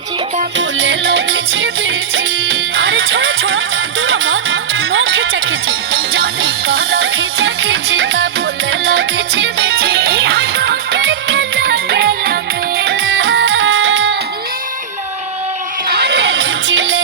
चिका बोले लो बिछे बिछे। अरे छोड़ो छोड़ो, दूर मत, नो खींचा खींची। जाने करो खींचा खींची का बोले लो बिछे बिछे। आगो के लगे लो मेला। अरे चिले